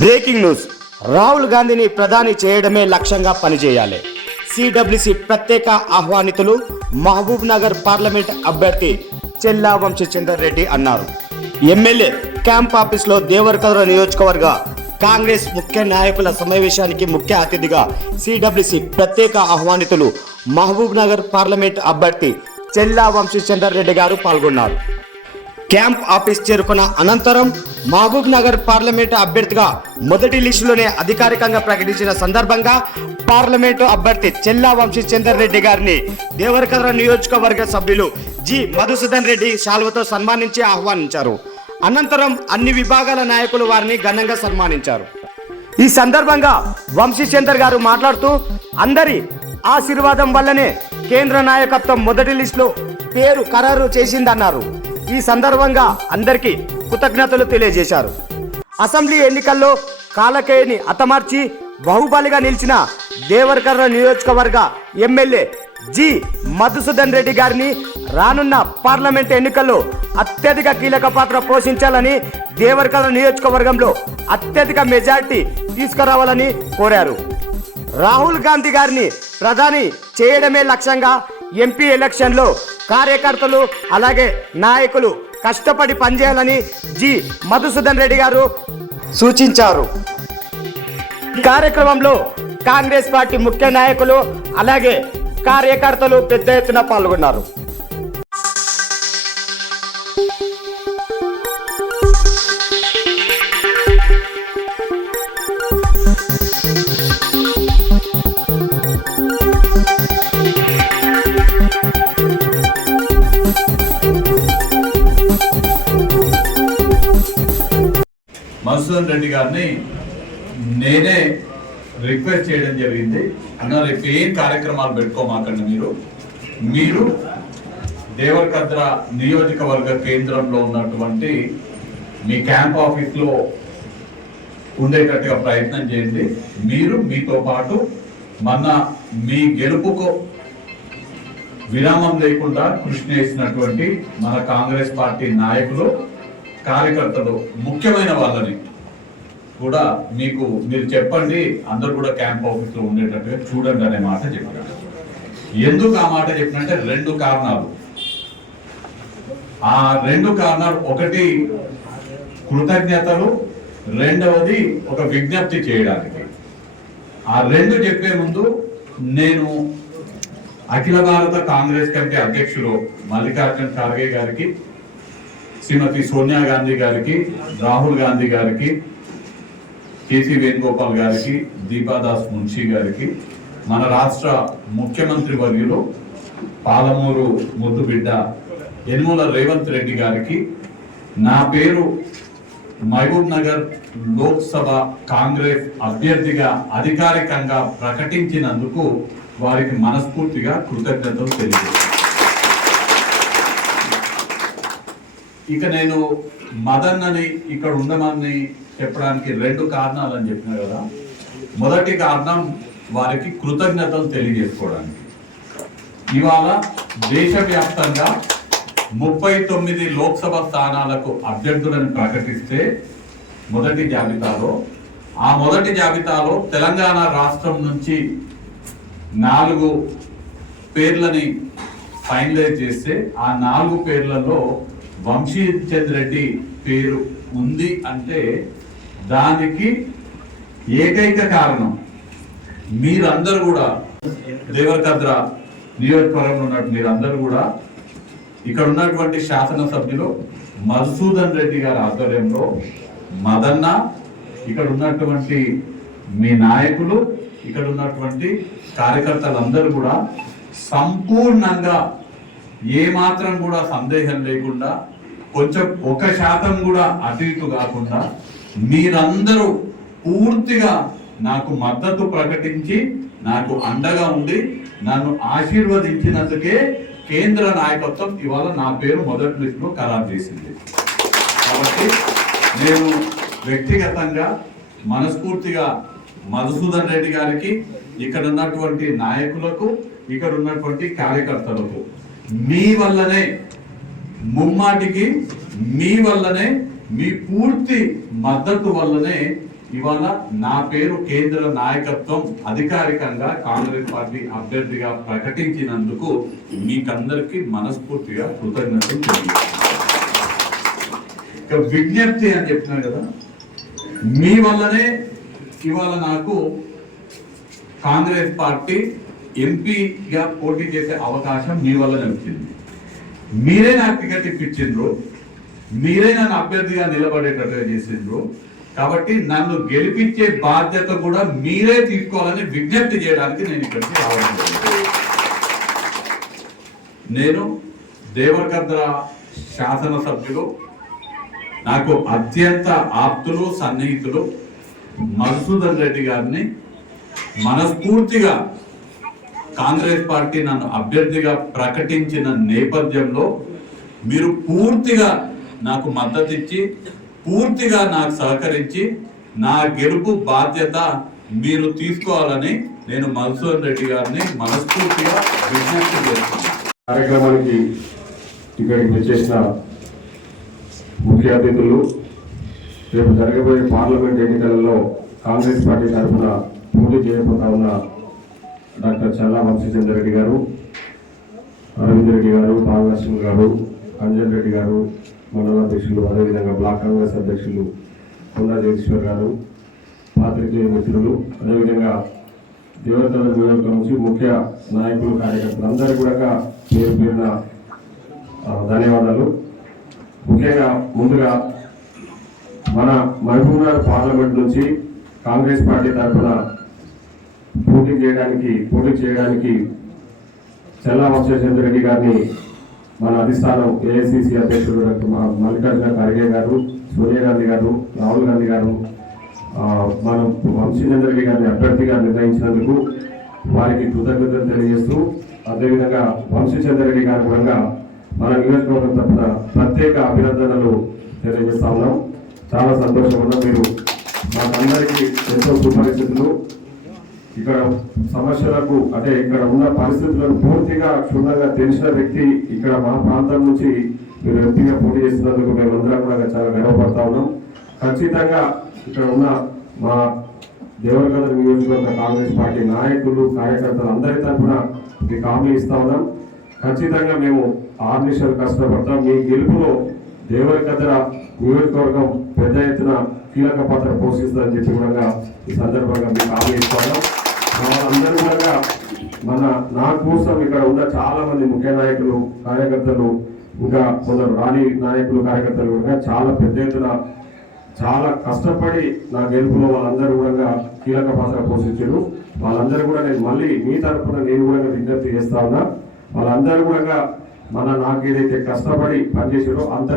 Breaking news. Rahul గాంధీని ప్రధాని చేయడమే లక్ష్యంగా పనిచేయాలి. సిడబ్ల్యూసి ప్రత్యేక ఆహ్వానితులు మహబూబ్ నగర్ పార్లమెంట్ అభ్యర్థి చెల్లా వంశచందర్ రెడ్డి అన్నారు. ఎమ్మెల్యే క్యాంప్ ఆఫీస్లో దేవరకద్ర నియోజకవర్గ కాంగ్రెస్ ముఖ్య నాయకుల సమావేశానికి ముఖ్య అతిథిగా సిడబ్ల్యూసి ప్రత్యేక ఆహ్వానితులు మహబూబ్ నగర్ పార్లమెంట్ అభ్యర్థి చెల్లా వంశచందర్ రెడ్డి గారు పాల్గొన్నారు. క్యాంప్ ఆఫీస్ చేరుకున్న అనంతరం మహబూబ్ నగర్ పార్లమెంటు అభ్యర్థిగా మొదటి లిస్టులోనే అధికారికంగా ప్రకటించిన సందర్భంగా పార్లమెంటు అభ్యర్థి చెల్లా వంశీచందర్ రెడ్డి గారిని దేవరకద్ర నియోజకవర్గ సభ్యులు జి మధుసూదన్ రెడ్డి శాల్వతో సన్మానించి ఆహ్వానించారు. అనంతరం అన్ని విభాగాల నాయకులు వారిని ఘనంగా సన్మానించారు. ఈ సందర్భంగా వంశీచందర్ గారు మాట్లాడుతూ అందరి ఆశీర్వాదం వల్లనే కేంద్ర నాయకత్వం మొదటి లిస్టులో పేరు ఖరారు చేసిందన్నారు. ఈ సందర్భంగా అందరికీ కృతజ్ఞతలు తెలియజేశారు. అసెంబ్లీ ఎన్నికల్లో కాలకేయని అతమార్చి బాహుబలిగా నిలిచిన దేవరకర్ర నియోజకవర్గ ఎమ్మెల్యే జి. మధుసూదన్ రెడ్డి గారిని రానున్న పార్లమెంట్ ఎన్నికల్లో అత్యధిక కీలక పాత్ర పోషించాలని దేవరకర్ర నియోజకవర్గంలో అత్యధిక మెజార్టీ తీసుకురావాలని కోరారు. రాహుల్ గాంధీ గారిని ప్రధాని చేయడమే లక్ష్యంగా ఎంపీ ఎలక్షన్లో కార్యకర్తలు అలాగే నాయకులు కష్టపడి పనిచేయాలని జి. మధుసూదన్ రెడ్డి గారు సూచించారు. కార్యక్రమంలో కాంగ్రెస్ పార్టీ ముఖ్య నాయకులు అలాగే కార్యకర్తలు పెద్ద ఎత్తున పాల్గొన్నారు. మధుసూదన్ రెడ్డి గారిని నేనే రిక్వెస్ట్ చేయడం జరిగింది. అన్న రేపు ఏం కార్యక్రమాలు పెట్టుకోమాకండి మీరు? మీరు దేవరకద్ర నియోజకవర్గ కేంద్రంలో ఉన్నటువంటి మీ క్యాంప్ ఆఫీస్లో ఉండేటట్టుగా ప్రయత్నం చేయండి. మీరు మీతో పాటు మన మీ గెలుపుకు విరామం లేకుండా కృషి చేసినటువంటి మన కాంగ్రెస్ పార్టీ నాయకులు కార్యకర్తలు ముఖ్యమైన వాళ్ళని కూడా మీకు మీరు చెప్పండి అందరు కూడా క్యాంప్ ఆఫీస్లో ఉండేటట్టుగా చూడండి అనే మాట చెప్పారు. ఎందుకు ఆ మాట చెప్పినంటే రెండు కారణాలు. ఆ రెండు కారణాలు ఒకటి కృతజ్ఞతలు రెండవది ఒక విజ్ఞప్తి చేయడానికి. ఆ రెండు చెప్పే ముందు నేను అఖిల భారత కాంగ్రెస్ కమిటీ అధ్యక్షులు మల్లికార్జున ఖార్గే గారికి శ్రీమతి సోనియా గాంధీ గారికి రాహుల్ గాంధీ గారికి కేసీ వేణుగోపాల్ గారికి దీపాదాస్ మున్షి గారికి మన రాష్ట్ర ముఖ్యమంత్రి వర్యులు పాలమూరు ముద్దుబిడ్డ యనుమల రేవంత్ రెడ్డి గారికి నా పేరు మహబూబ్ నగర్ లోక్సభ కాంగ్రెస్ అభ్యర్థిగా అధికారికంగా ప్రకటించినందుకు వారికి మనస్ఫూర్తిగా కృతజ్ఞతలు తెలియజేస్తాను ఇక నేను మదన్ అని ఇక్కడ ఉండమని చెప్పడానికి రెండు కారణాలు అని చెప్పిన కదా. మొదటి కారణం వారికి కృతజ్ఞతలు తెలియజేసుకోవడానికి. ఇవాళ దేశవ్యాప్తంగా ముప్పై తొమ్మిది లోక్సభ స్థానాలకు అభ్యర్థులను ప్రకటిస్తే మొదటి జాబితాలో ఆ మొదటి జాబితాలో తెలంగాణ రాష్ట్రం నుంచి నాలుగు పేర్లని ఫైనలైజ్ చేస్తే ఆ నాలుగు పేర్లలో వంశీచంద్ రెడ్డి పేరు ఉంది అంటే దానికి ఏకైక కారణం మీరందరూ కూడా దేవరకద్ర నియోజకవర్గంలో ఉన్నట్టు మీరందరూ కూడా ఇక్కడ ఉన్నటువంటి శాసనసభ్యులు మధుసూదన్ రెడ్డి గారి ఆధ్వర్యంలో మదన్న ఇక్కడ ఉన్నటువంటి మీ నాయకులు ఇక్కడ ఉన్నటువంటి కార్యకర్తలందరూ కూడా సంపూర్ణంగా ఏమాత్రం కూడా సందేహం లేకుండా కొంచెం ఒక శాతం కూడా అటు ఇటు కాకుండా మీరందరూ పూర్తిగా నాకు మద్దతు ప్రకటించి నాకు అండగా ఉండి నన్ను ఆశీర్వదించినందుకే కేంద్ర నాయకత్వం ఇవాళ నా పేరు మొదటి లిస్టులో ఖరారు చేసింది. కాబట్టి నేను వ్యక్తిగతంగా మనస్ఫూర్తిగా మధుసూదన్ రెడ్డి గారికి ఇక్కడ ఉన్నటువంటి నాయకులకు ఇక్కడ ఉన్నటువంటి కార్యకర్తలకు మీ వల్లనే ముమ్మాటికి మీ వల్లనే మీ పూర్తి మద్దతు వల్లనే ఇవాళ నా పేరు కేంద్ర నాయకత్వం అధికారికంగా కాంగ్రెస్ పార్టీ అభ్యర్థిగా ప్రకటించినందుకు మీకందరికీ మనస్ఫూర్తిగా కృతజ్ఞతలు ఇక విజ్ఞప్తి అని చెప్పినారు కదా మీ వల్లనే ఇవాళ నాకు కాంగ్రెస్ పార్టీ ఎంపీగా పోటీ చేసే అవకాశం మీ వల్లనే వచ్చింది మీరే నాకు టికెట్ ఇప్పించిండ్రు. మీరే నన్ను అభ్యర్థిగా నిలబడేటట్టుగా చేసిండ్రు. కాబట్టి నన్ను గెలిపించే బాధ్యత కూడా మీరే తీసుకోవాలని విజ్ఞప్తి చేయడానికి నేను ఇక్కడికి రావడం నేను దేవకద్ర శాసనసభ్యులు నాకు అత్యంత ఆప్తులు సన్నిహితులు మధుసూదన్ రెడ్డి గారిని మనస్ఫూర్తిగా కాంగ్రెస్ పార్టీ నన్ను అభ్యర్థిగా ప్రకటించిన నేపథ్యంలో మీరు పూర్తిగా నాకు మద్దతు ఇచ్చి పూర్తిగా నాకు సహకరించి నా గెలుపు బాధ్యత మీరు తీసుకోవాలని నేను మధుసూదన్ రెడ్డి గారిని మనస్ఫూర్తిగా విజ్ఞప్తి చేస్తున్నాను. కార్యక్రమానికి ఇక్కడికి వచ్చేసిన ముఖ్య అతిథులు రేపు జరగబోయే పార్లమెంట్ ఎన్నికలలో కాంగ్రెస్ పార్టీ తరఫున పోటీ చేయబోతా ఉన్న డాక్టర్ చల్లా వంశీచంద్ర రెడ్డి గారు అరవింద్ రెడ్డి గారు బాలనరసింహ గారు అంజన్ రెడ్డి గారు మండల అధ్యక్షులు అదేవిధంగా బ్లాక్ కాంగ్రెస్ అధ్యక్షులు కొండా జగదీశ్వర్ గారు పాత్రికేయ మిత్రులు అదేవిధంగా దేవతల నియోజకవర్గం నుంచి ముఖ్య నాయకులు కార్యకర్తలు అందరూ కూడా పేరు పేరున ధన్యవాదాలు. ముఖ్యంగా ముందుగా మన మహబూబ్నగర్ పార్లమెంట్ నుంచి కాంగ్రెస్ పార్టీ తరఫున పోటీ చేయడానికి పోటీ చేయడానికి చల్లా వంశచంద్ర రెడ్డి గారిని మన అధిష్టానం ఏఐసిసి అధ్యక్షుడు డాక్టర్ మల్లికార్జున ఖర్గే గారు సోనియా గాంధీ గారు రాహుల్ గాంధీ గారు మన వంశీచంద్ర రెడ్డి గారిని అభ్యర్థిగా నిర్ణయించినందుకు వారికి కృతజ్ఞతలు తెలియజేస్తూ అదేవిధంగా వంశీచంద్ర రెడ్డి గారి పరంగా మన నియోజకవర్గం తరఫున ప్రత్యేక అభినందనలు తెలియజేస్తా ఉన్నాం. చాలా సంతోషం ఉన్నాం మీరు మాకందరికీ ఎంతో సుపరిస్థితులు ఇక్కడ సమస్యలకు అంటే ఇక్కడ ఉన్న పరిస్థితులను పూర్తిగా క్షుణ్ణంగా తెలిసిన వ్యక్తి ఇక్కడ మా ప్రాంతం నుంచి మీరు ఎంపీగా పోటీ చేస్తున్నందుకు మేమందరం కూడా చాలా గర్వపడతా ఉన్నాం. ఖచ్చితంగా ఇక్కడ ఉన్న మా దేవరగద నియోజకవర్గ కాంగ్రెస్ పార్టీ నాయకులు కార్యకర్తలు అందరి తరఫున మీకు హామీ ఇస్తా ఉన్నాం. ఖచ్చితంగా మేము ఆరు నిమిషాలు కష్టపడతాం. మీ గెలుపులో దేవరకద్ర నియోజకవర్గం పెద్ద ఎత్తున కీలక పాత్ర పోషిస్తుందని చెప్పి కూడా ఈ సందర్భంగా మీకు హామీ ఇస్తాను వాళ్ళందరూ కూడా మన నా కోసం ఇక్కడ ఉన్న చాలా మంది ముఖ్య నాయకులు కార్యకర్తలు ఇంకా కొందరు రాణి నాయకులు కార్యకర్తలు కూడా చాలా పెద్ద ఎత్తున చాలా కష్టపడి నా గెలుపులో వాళ్ళందరూ కూడా కీలక పాత్ర పోషించారు. వాళ్ళందరూ కూడా నేను మళ్ళీ మీ తరఫున నేను కూడా విజ్ఞప్తి చేస్తా ఉన్నా. వాళ్ళందరూ కూడా మన నాకు ఏదైతే కష్టపడి పనిచేసారో అంత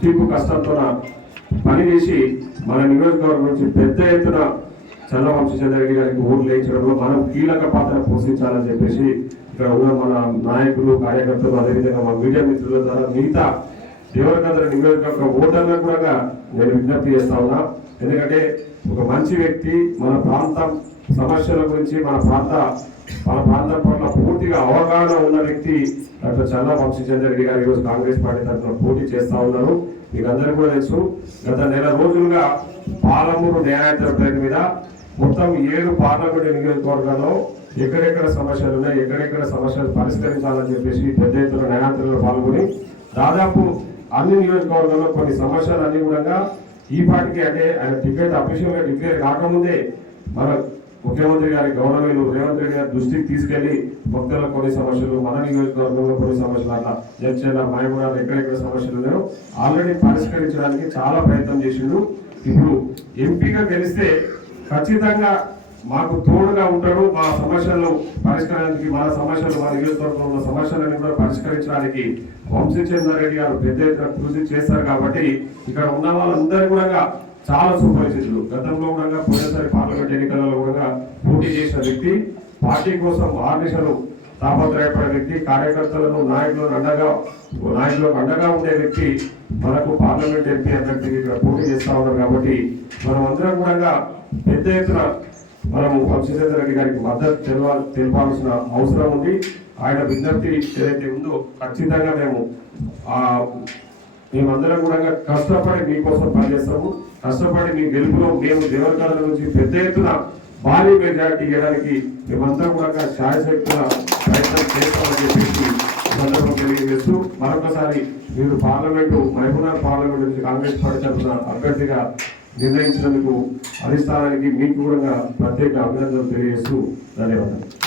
తీర్పు కష్టంతో పని చేసి మన నియోజకవర్గం నుంచి పెద్ద ఎత్తున చంద్రవంశచంద్ర రెడ్డి గారికి ఓట్లు వేయించడంలో మనం కీలక పాత్ర పోషించాలని చెప్పేసి ఇక్కడ ఉన్న మన నాయకులు కార్యకర్తలు అదేవిధంగా మా మీడియా మిత్రుల ద్వారా మిగతా దేవరకంద్ర నియోజకవర్గ ఓటర్లకు కూడా నేను విజ్ఞప్తి చేస్తా ఉన్నా. ఎందుకంటే ఒక మంచి వ్యక్తి మన ప్రాంతం సమస్యల గురించి మన ప్రాంత మన ప్రాంతం పట్ల పూర్తిగా అవగాహన ఉన్న వ్యక్తి డాక్టర్ చల్లా వంశీచంద్ర రెడ్డి గారు ఈరోజు కాంగ్రెస్ పార్టీ తరఫున పోటీ చేస్తా ఉన్నారు. మీకు అందరికీ కూడా తెలుసు గత నెల రోజులుగా పాలమూరు న్యాయాధికార పేరు మీద మొత్తం ఏడు పార్లమెంట్ నియోజకవర్గాల్లో ఎక్కడెక్కడ సమస్యలు ఉన్నాయి ఎక్కడెక్కడ సమస్యలు పరిష్కరించాలని చెప్పేసి పెద్ద ఎత్తున న్యాయాధికారులు పాల్గొని దాదాపు అన్ని నియోజకవర్గాల్లో కొన్ని సమస్యలు అన్ని కూడా ఈ పార్టీకి అంటే ఆయన టికెట్ అఫీషియల్గా డిక్లేర్ కాకముందే మన ముఖ్యమంత్రి గారి గౌరవీయులు రేవంత్ రెడ్డి గారి దృష్టికి తీసుకెళ్ళి భక్తుల కొన్ని సమస్యలు మన నియోజకవర్గంలో కొన్ని సమస్యలు అట్లా జడ్చేల మహబూబాద్ ఎక్కడెక్కడ సమస్యలు ఉన్నాయో ఆల్రెడీ పరిష్కరించడానికి చాలా ప్రయత్నం చేసిండు. ఇప్పుడు ఎంపీగా గెలిస్తే ఖచ్చితంగా మాకు తోడుగా ఉంటాడు. మా సమస్యలు పరిష్కారానికి మన సమస్యలు మా నియోజకవర్గంలో ఉన్న సమస్యలను కూడా పరిష్కరించడానికి వంశీచంద్ర రెడ్డి గారు పెద్ద ఎత్తున కృషి చేస్తారు కాబట్టి ఇక్కడ ఉన్న వాళ్ళందరూ కూడా చాలా సుపరిచితులు. గతంలో కూడా పోయినసారి పార్లమెంట్ ఎన్నికలలో కూడా పోటీ చేసిన వ్యక్తి పార్టీ కోసం ఆర్మిషలు తాపత్రయపడే వ్యక్తి కార్యకర్తలను నాయకులను అండగా నాయకులకు అండగా ఉండే వ్యక్తి మనకు పార్లమెంట్ ఎంపీ అభ్యర్థికి ఇక్కడ పోటీ చేస్తా ఉన్నారు కాబట్టి మనం అందరం కూడా పెద్ద ఎత్తున మనము వంశీచంద్ర రెడ్డి గారికి మద్దతు తెలవాలి తెలపాల్సిన అవసరం ఉంది. ఆయన విజ్ఞప్తి ఏదైతే ఉందో ఖచ్చితంగా మేము ఆ మేమందరం కూడా కష్టపడి మీకోసం పనిచేస్తాము. కష్టపడి మీ గెలుపులో మేము దేవరకాల నుంచి పెద్ద ఎత్తున భారీ మెజార్టీ ఇవ్వడానికి మేమందరం కూడా శాయశక్తుల ప్రయత్నం చేస్తామని చెప్పేసి సందర్భం తెలియజేస్తూ మరొకసారి మీరు పార్లమెంటు మహబూబ్నగర్ పార్లమెంట్ నుంచి కాంగ్రెస్ పార్టీ తరఫున అభ్యర్థిగా నిర్ణయించినందుకు అధిష్టానానికి మీకు కూడా ప్రత్యేక అభినందనలు తెలియజేస్తూ ధన్యవాదాలు.